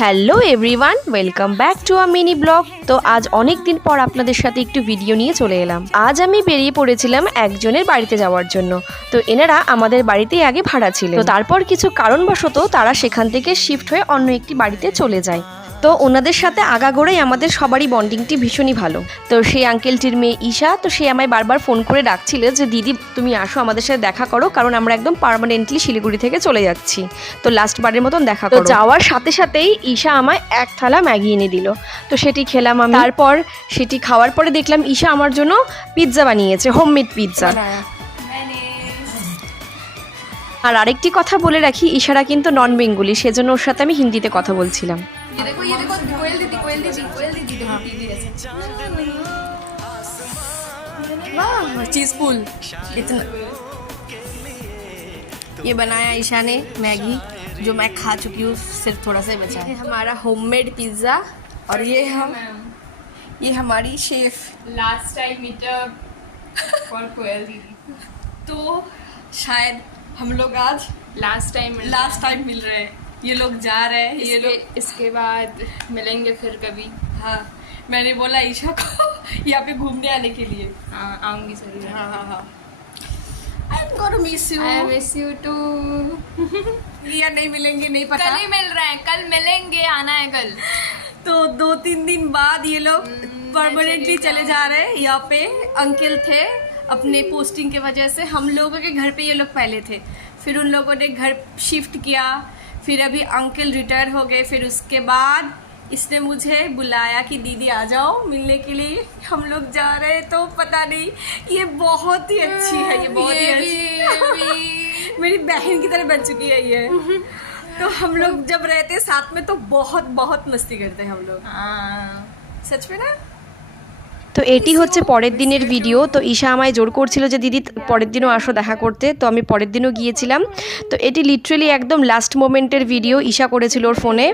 Hello everyone, welcome back to a mini blog. তো আজ অনেক দিন পর আপনাদের সাথে একটু ভিডিও নিয়ে চলে এলাম। আজ আমি বেরিয়ে পড়েছিলাম একজনের বাড়িতে যাওয়ার জন্য। তো এনারা আমাদের বাড়িতেই আগে ভাড়া ছিলেন, তো তারপর কিছু কারণবশত তারা সেখান থেকে শিফট হয়ে অন্য একটি বাড়িতে চলে যায়। তো ওনাদের সাথে আগাগোড়াই আমাদের সবারই বন্ডিংটি ভীষণই ভালো। তো সেই আঙ্কেলটির মেয়ে ঈশা, তো সে আমায় বারবার ফোন করে ডাকছিল যে দিদি তুমি আসো আমাদের সাথে দেখা করো, কারণ আমরা একদম পার্মানেন্টলি শিলিগুড়ি থেকে চলে যাচ্ছি, তো লাস্ট বারের মতন দেখা করো। যাওয়ার সাথে সাথেই ঈশা আমায় এক থালা ম্যাগি এনে দিল, তো সেটি খেলাম আমি। তারপর সেটি খাওয়ার পরে দেখলাম ঈশা আমার জন্য পিৎজা বানিয়েছে, হোমমেড পিৎজা। আর আরেকটি কথা বলে রাখি, ঈশারা কিন্তু নন বেঙ্গলি, সেজন্য ওর সাথে আমি হিন্দিতে কথা বলছিলাম। चीज फुल इतना ये बनाया ईशा ने मैगी, जो मैं खा चुकी हूँ, सिर्फ थोड़ा सा ही बचा है। हमारा होममेड पिज्जा और ये हमारी chef last time meetup for Koyal दीदी। तो शायद हम लोग आज लास्ट टाइम मिल रहे हैं। ये लोग जा रहे हैं, ये लोग इसके बाद मिलेंगे फिर कभी। हाँ, मैंने बोला ईशा को यहाँ पे घूमने आने के लिए। हाँ आऊंगी सही। हाँ I'm gonna miss you। I miss you too। या नहीं मिलेंगे नहीं पता। कल ही मिल रहे हैं, कल मिलेंगे, आना है कल। तो 2-3 दिन बाद ये लोग परमानेंटली चले जा रहे हैं। यहाँ पे अंकल थे, अपने पोस्टिंग के वजह से हम लोगों के घर पे ये लोग पहले थे, फिर उन लोगों ने घर शिफ्ट किया, फिर अभी अंकल रिटायर हो गए, फिर उसके बाद इसने मुझे बुलाया कि दीदी आ जाओ मिलने के लिए, हम लोग जा रहे हैं। तो पता नहीं, ये बहुत ही अच्छी है, ये बहुत ही अच्छी मेरी बहन की तरह बन चुकी है ये। तो हम लोग जब रहते साथ में तो बहुत बहुत मस्ती करते हैं हम लोग। सच में ना। তো এটি হচ্ছে পরের দিনের ভিডিও। তো ঈশা আমায় জোর করছিল যে দিদি পরের দিনও আসো দেখা করতে, তো আমি পরের দিনও গিয়েছিলাম। তো এটি লিটারেলি একদম লাস্ট মোমেন্টের ভিডিও ঈশা করেছিল ওর ফোনে।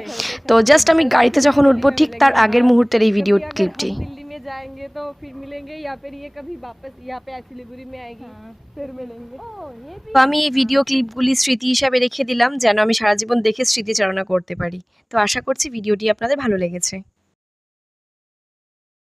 তো জাস্ট আমি গাড়িতে যখন উঠবো ঠিক তার আগের মুহূর্তের এই ভিডিও ক্লিপটি। दिल्ली में जाएंगे तो फिर मिलेंगे, या फिर ये कभी वापस यहाँ पे सिलीगुड़ी में आएगी, फिर मिलेंगे। তো আমি এই ভিডিও ক্লিপগুলি স্মৃতি হিসাবে রেখে দিলাম, যেন আমি সারা জীবন দেখে স্মৃতিচারণা করতে পারি। তো আশা করছি ভিডিওটি আপনাদের ভালো লেগেছে।